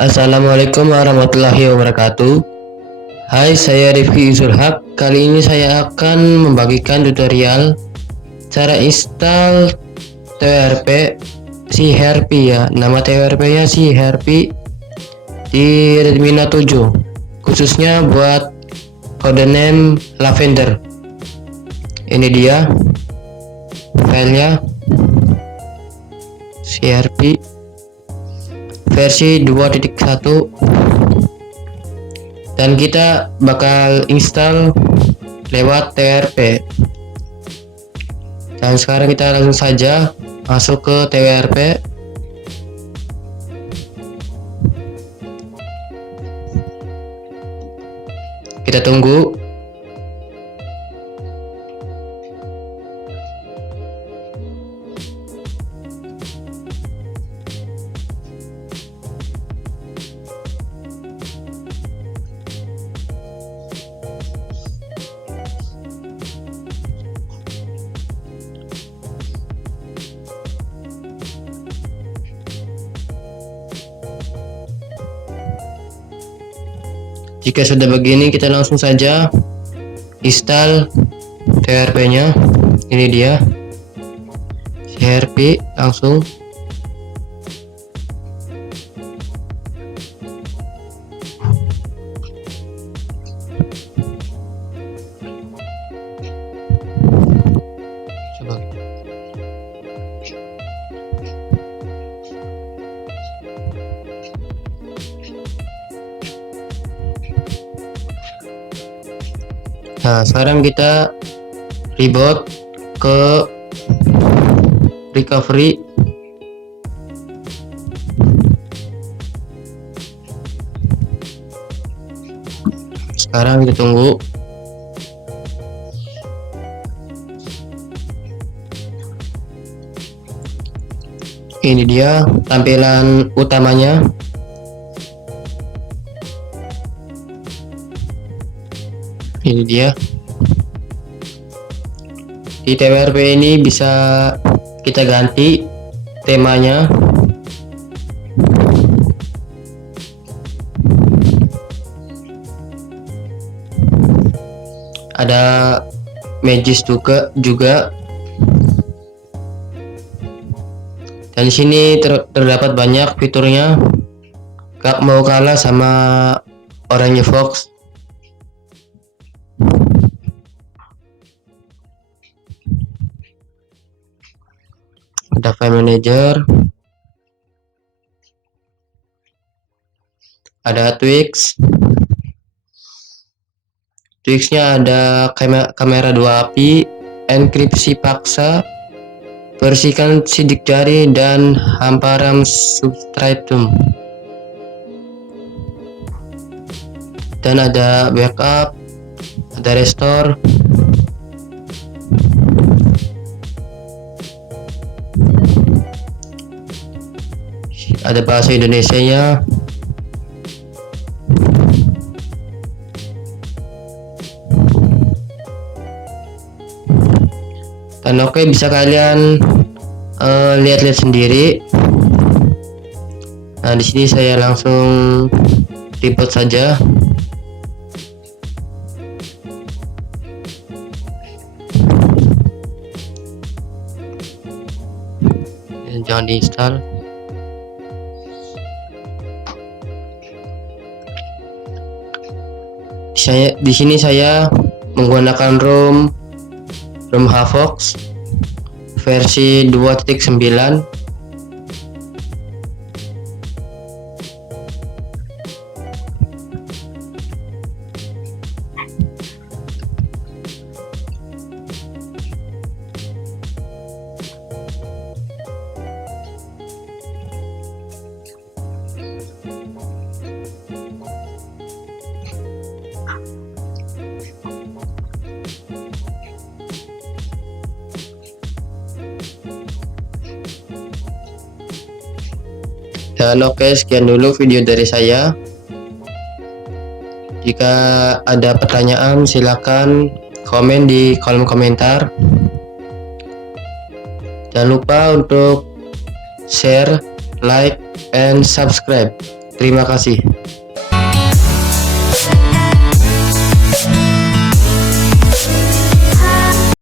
Assalamualaikum warahmatullahi wabarakatuh. Hai, saya Rifki Zulhak. Kali ini saya akan membagikan tutorial cara install TWRP Sharp ya. Nama TWRP-nya Sharp di Redmi Note 7, khususnya buat codename Lavender. Ini dia filenya, Sharp versi 2.1, dan kita bakal install lewat TWRP. Dan sekarang kita langsung saja masuk ke TWRP. Kita tunggu. Jika sudah begini, kita langsung saja install TWRP-nya. Ini dia Sharp, langsung. Coba. Nah, sekarang kita reboot ke recovery. Sekarang kita tunggu. Ini dia tampilan utamanya. Ini dia. Di TWRP ini bisa kita ganti temanya. Ada Magis juga. Dan di sini terdapat banyak fiturnya. Gak mau kalah sama Orange Fox. Ada file manager, ada Twix-nya ada kamera 2 api, enkripsi paksa, bersihkan sidik jari, dan hamparan substratum. Dan ada backup, ada restore, ada bahasa Indonesianya. Dan oke, bisa kalian lihat-lihat sendiri. Nah, di sini saya langsung reboot saja. Dan jangan diinstal. Di sini saya menggunakan ROM Havoc versi 2.9. Dan oke, sekian dulu video dari saya. Jika ada pertanyaan, silakan komen di kolom komentar. Jangan lupa untuk share, like, and subscribe. Terima kasih.